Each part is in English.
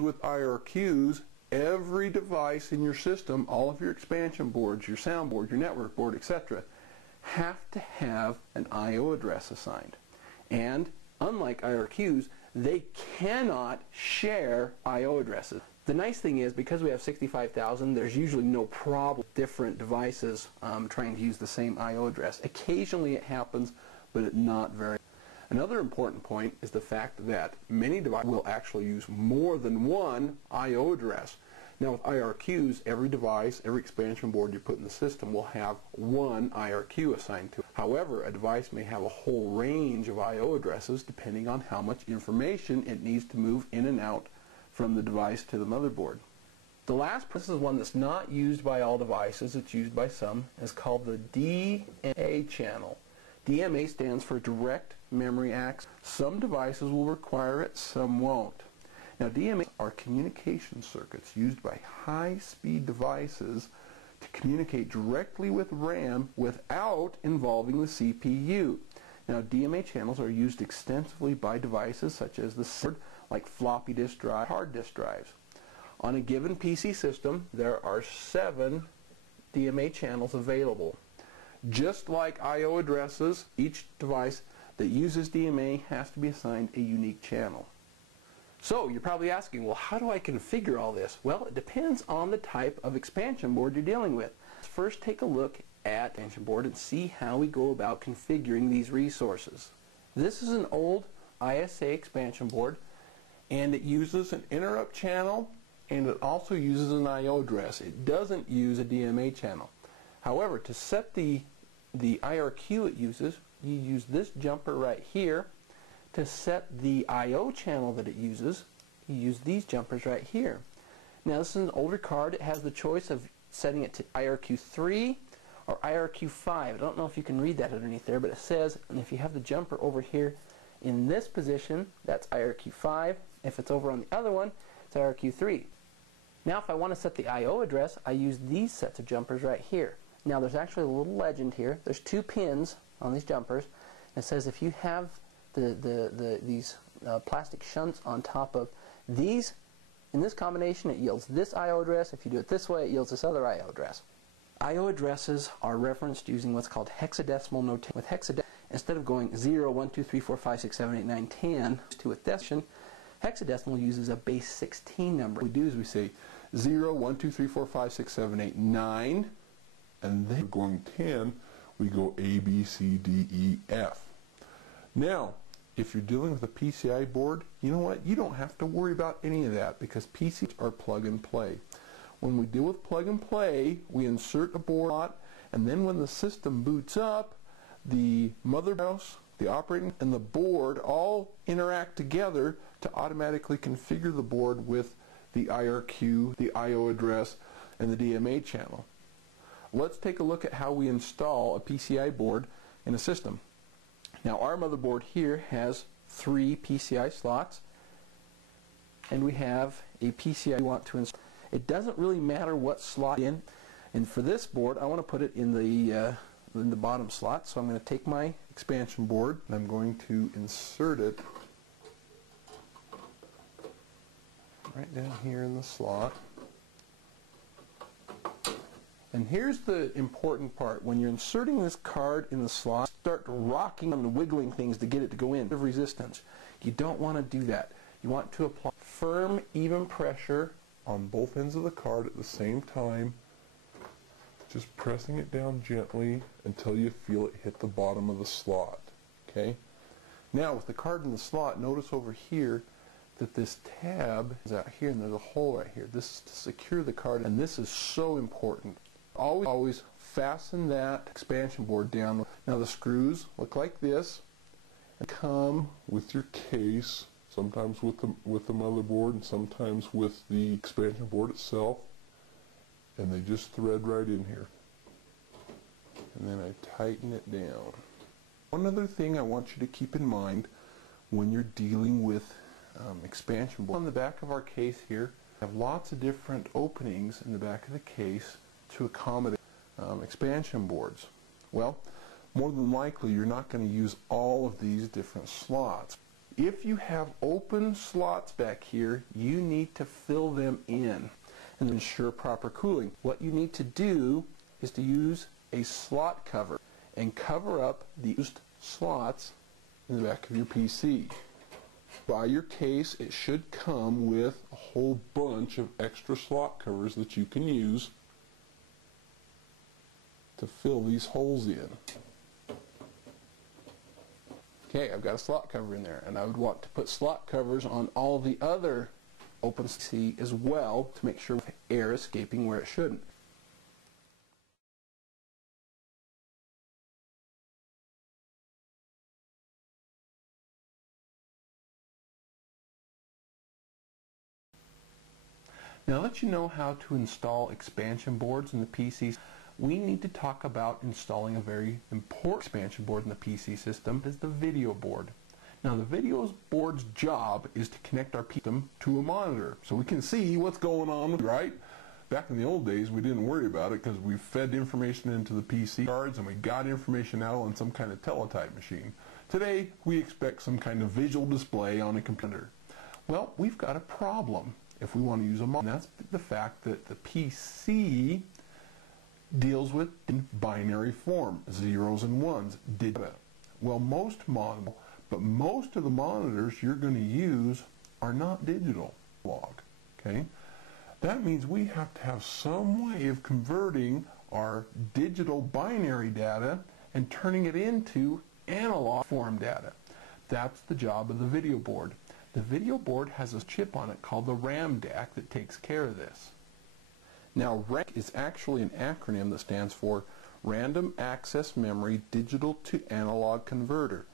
with IRQs, every device in your system, all of your expansion boards, your sound board, your network board, etc., have to have an I/O address assigned. And unlike IRQs, they cannot share I/O addresses. The nice thing is, because we have 65,000, there's usually no problem with different devices trying to use the same I/O address. Occasionally it happens, but not very. Another important point is the fact that many devices will actually use more than one I/O address. Now with IRQs, every device, every expansion board you put in the system will have one IRQ assigned to it. However, a device may have a whole range of I/O addresses depending on how much information it needs to move in and out from the device to the motherboard. The last, this is one that's not used by all devices, it's used by some, is called the DMA channel. DMA stands for Direct Memory Access. Some devices will require it, some won't. Now DMA are communication circuits used by high-speed devices to communicate directly with RAM without involving the CPU. Now DMA channels are used extensively by devices such as the like floppy disk drive, hard disk drives. On a given PC system, there are 7 DMA channels available. Just like I/O addresses, each device that uses DMA has to be assigned a unique channel. So you're probably asking, well, how do I configure all this? Well, it depends on the type of expansion board you're dealing with. First, take a look at the expansion board and see how we go about configuring these resources. This is an old ISA expansion board, and it uses an interrupt channel, and it also uses an I/O address. It doesn't use a DMA channel. However, to set the IRQ it uses, you use this jumper right here. To set the I/O channel that it uses, you use these jumpers right here. Now this is an older card. It has the choice of setting it to IRQ3 or IRQ5. I don't know if you can read that underneath there, but it says, and if you have the jumper over here in this position, that's IRQ5. If it's over on the other one, it's IRQ3. Now if I want to set the I/O address, I use these sets of jumpers right here. Now there's actually a little legend here. There's 2 pins on these jumpers. It says if you have these plastic shunts on top of these, in this combination it yields this I/O address. If you do it this way, it yields this other I/O address. I/O addresses are referenced using what's called hexadecimal notation. With hexadecimal, instead of going 0, 1, 2, 3, 4, 5, 6, 7, 8, 9, 10 to a decimal, hexadecimal uses a base 16 number. What we do is we say 0, 1, 2, 3, 4, 5, 6, 7, 8, 9, and then going 10, we go A, B, C, D, E, F. Now, if you're dealing with a PCI board, you know what? You don't have to worry about any of that because PCs are plug and play. When we deal with plug and play, we insert a board, and then when the system boots up, the motherboard, the operating, and the board all interact together to automatically configure the board with the IRQ, the I/O address, and the DMA channel. Let's take a look at how we install a PCI board in a system. Now our motherboard here has 3 PCI slots, and we have a PCI we want to install. It doesn't really matter what slot in, and for this board I want to put it in the bottom slot. So I'm going to take my expansion board and I'm going to insert it right down here in the slot. And here's the important part. When you're inserting this card in the slot, start rocking and wiggling things to get it to go in. Of resistance. You don't want to do that. You want to apply firm, even pressure on both ends of the card at the same time. Just pressing it down gently until you feel it hit the bottom of the slot. Okay? Now with the card in the slot, notice over here that this tab is out here and there's a hole right here. This is to secure the card, and this is so important. Always fasten that expansion board down. Now the screws look like this and come with your case, sometimes with the motherboard and sometimes with the expansion board itself, and they just thread right in here. And then I tighten it down. One other thing I want you to keep in mind when you're dealing with expansion board. On the back of our case here, we have lots of different openings in the back of the case to accommodate expansion boards. Well, more than likely you're not going to use all of these different slots. If you have open slots back here, you need to fill them in and ensure proper cooling. What you need to do is to use a slot cover and cover up the used slots in the back of your PC. By your case, it should come with a whole bunch of extra slot covers that you can use to fill these holes in. Okay, I've got a slot cover in there, and I would want to put slot covers on all the other open PC as well to make sure air is escaping where it shouldn't. Now that you know how to install expansion boards in the PCs, we need to talk about installing a very important expansion board in the PC system, is the video board. Now the video board's job is to connect our system to a monitor so we can see what's going on, right? Back in the old days we didn't worry about it because we fed information into the PC cards and we got information out on some kind of teletype machine. Today we expect some kind of visual display on a computer. Well, we've got a problem if we want to use a monitor. That's the fact that the PC deals with in binary form, zeros and ones, data. Well, most of the monitors you're going to use are not digital log. Okay, that means we have to have some way of converting our digital binary data and turning it into analog form data. That's the job of the video board. The video board has a chip on it called the RAM DAC that takes care of this. Now, RAM is actually an acronym that stands for Random Access Memory Digital to Analog Converter.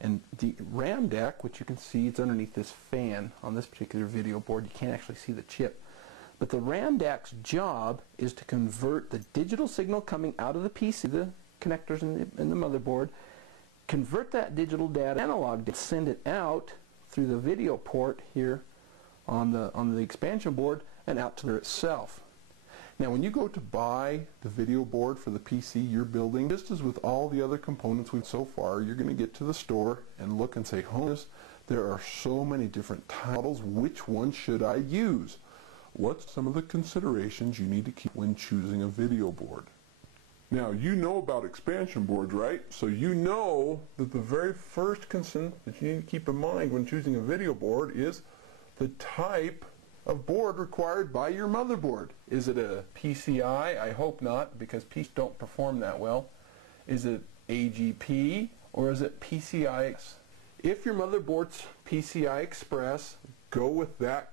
And the RAM DAC, which you can see, it's underneath this fan on this particular video board. You can't actually see the chip. But the RAM DAC's job is to convert the digital signal coming out of the PC, the connectors in the motherboard, convert that digital data analog to send it out through the video port here on the expansion board and out to there itself. Now when you go to buy the video board for the PC you're building, just as with all the other components we've so far, you're going to get to the store and look and say, "Holmes, there are so many different models, which one should I use?" What's some of the considerations you need to keep when choosing a video board? Now, you know about expansion boards, right? So you know that the very first concern that you need to keep in mind when choosing a video board is the type of board required by your motherboard. Is it a PCI? I hope not, because PCIs don't perform that well. Is it AGP or is it PCI? If your motherboard's PCI Express, go with that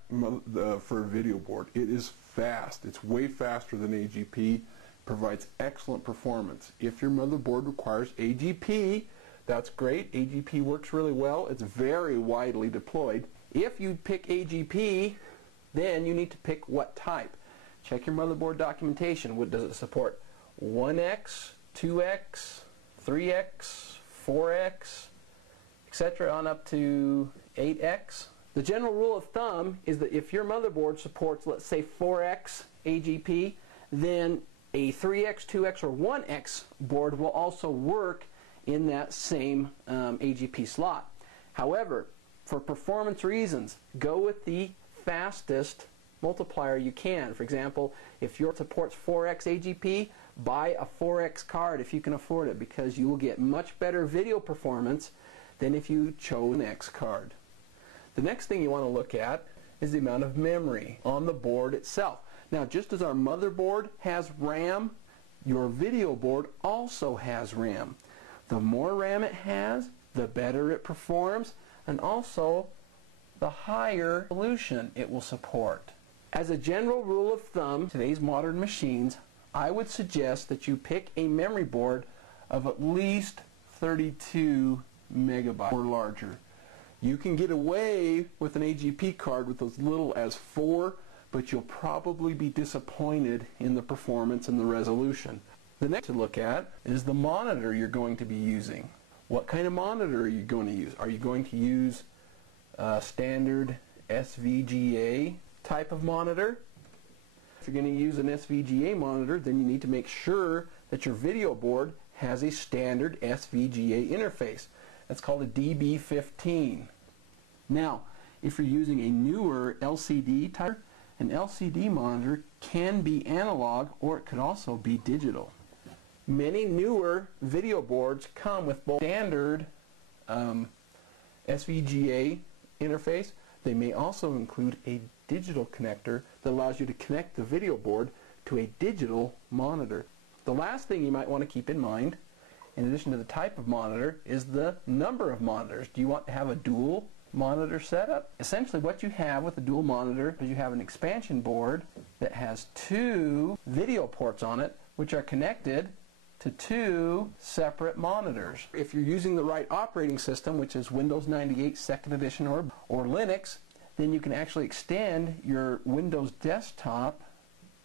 for a video board. It is fast. It's way faster than AGP. Provides excellent performance. If your motherboard requires AGP, that's great. AGP works really well. It's very widely deployed. If you pick AGP, then you need to pick what type. Check your motherboard documentation. What does it support? 1X, 2X, 3X, 4X, etc. on up to 8X. The general rule of thumb is that if your motherboard supports, let's say, 4X AGP, then a 3X, 2X, or 1X board will also work in that same AGP slot. However, for performance reasons, go with the fastest multiplier you can. For example, if your supports 4X AGP, buy a 4X card if you can afford it, because you will get much better video performance than if you chose an X card. The next thing you want to look at is the amount of memory on the board itself. Now, just as our motherboard has RAM, your video board also has RAM. The more RAM it has, the better it performs, and also the higher resolution it will support. As a general rule of thumb, today's modern machines, I would suggest that you pick a memory board of at least 32 megabytes or larger. You can get away with an AGP card with as little as 4, but you'll probably be disappointed in the performance and the resolution. The next to look at is the monitor you're going to be using. What kind of monitor are you going to use? Are you going to use a standard SVGA type of monitor? If you're going to use an SVGA monitor, then you need to make sure that your video board has a standard SVGA interface. That's called a DB15. Now, if you're using a newer LCD type, an LCD monitor can be analog or it could also be digital. Many newer video boards come with both standard SVGA interface. They may also include a digital connector that allows you to connect the video board to a digital monitor. The last thing you might want to keep in mind, in addition to the type of monitor, is the number of monitors. Do you want to have a dual monitor setup? Essentially what you have with a dual monitor is you have an expansion board that has 2 video ports on it which are connected to 2 separate monitors. If you're using the right operating system, which is Windows 98 2nd edition or Linux, then you can actually extend your Windows desktop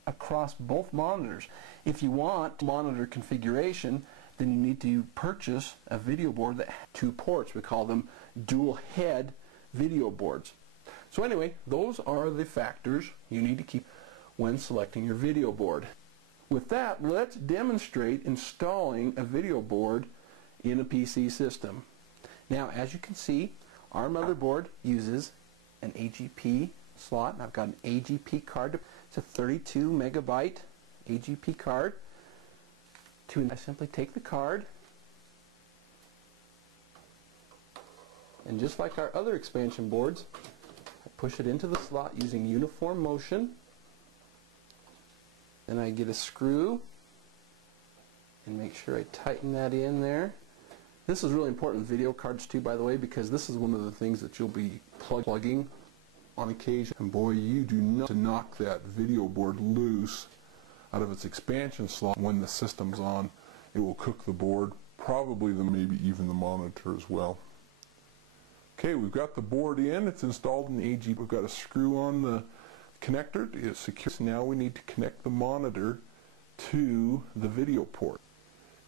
across both monitors. If you want monitor configuration, then you need to purchase a video board that has 2 ports. We call them dual head video boards. So anyway, those are the factors you need to keep when selecting your video board. With that, let's demonstrate installing a video board in a PC system. Now, as you can see, our motherboard uses an AGP slot, and I've got an AGP card. It's a 32 megabyte AGP card. I simply take the card, and just like our other expansion boards, I push it into the slot using uniform motion. Then I get a screw and make sure I tighten that in there. This is really important with video cards too, by the way, because this is one of the things that you'll be plugging on occasion. And boy, you do not to knock that video board loose out of its expansion slot when the system's on. It will cook the board, probably maybe even the monitor as well. Okay, we've got the board in. It's installed in AG. We've got a screw on the connector. It's secure. Now we need to connect the monitor to the video port.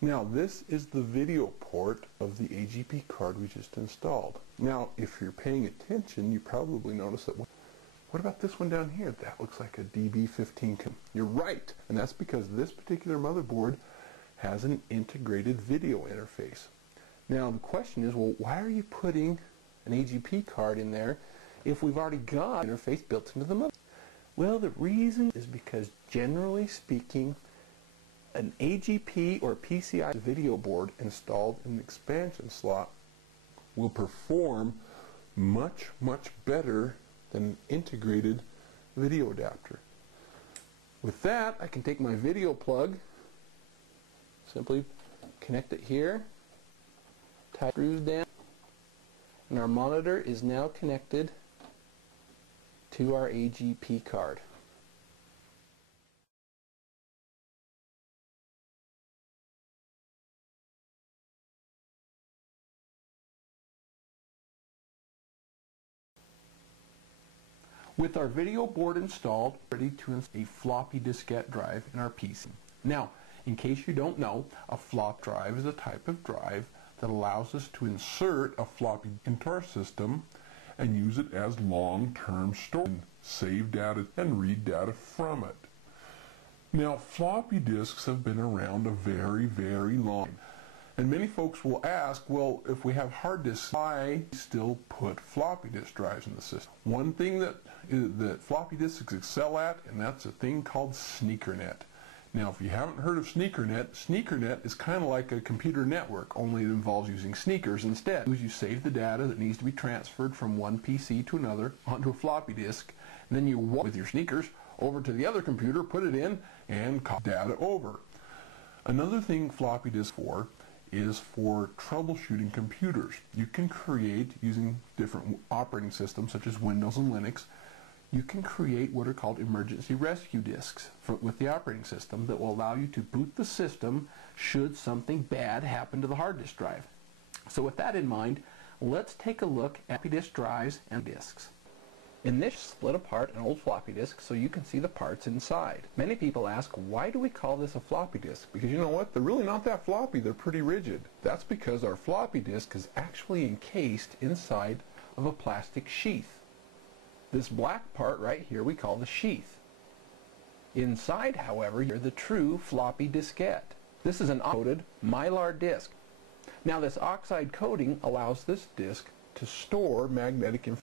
Now this is the video port of the AGP card we just installed. Now if you're paying attention, you probably notice that. What about this one down here? That looks like a DB15. You're right, and that's because this particular motherboard has an integrated video interface. Now the question is, well, why are you putting an AGP card in there if we've already got an interface built into the motherboard? Well, the reason is because, generally speaking, an AGP or PCI video board installed in the expansion slot will perform much, much better than an integrated video adapter. With that, I can take my video plug, simply connect it here, tight screws down, and our monitor is now connected to our AGP card. With our video board installed, ready to install a floppy diskette drive in our PC. Now, in case you don't know, a flop drive is a type of drive that allows us to insert a floppy into our system and use it as long-term storage, save data and read data from it. Now, floppy disks have been around a very, very long time. And many folks will ask, well, if we have hard disks, why still put floppy disk drives in the system? One thing that floppy disks excel at, and that's a thing called SneakerNet. Now, if you haven't heard of SneakerNet, SneakerNet is kind of like a computer network, only it involves using sneakers instead. You save the data that needs to be transferred from one PC to another onto a floppy disk, and then you walk with your sneakers over to the other computer, put it in, and copy data over. Another thing floppy disk is for troubleshooting computers. You can create, using different operating systems such as Windows and Linux, you can create what are called emergency rescue disks with the operating system that will allow you to boot the system should something bad happen to the hard disk drive. So with that in mind, let's take a look at floppy disk drives and disks. In this, split apart an old floppy disk so you can see the parts inside. Many people ask, why do we call this a floppy disk? Because you know what? They're really not that floppy. They're pretty rigid. That's because our floppy disk is actually encased inside of a plastic sheath. This black part right here we call the sheath. Inside, however, you're the true floppy diskette. This is an coated mylar disk. Now this oxide coating allows this disk to store magnetic information.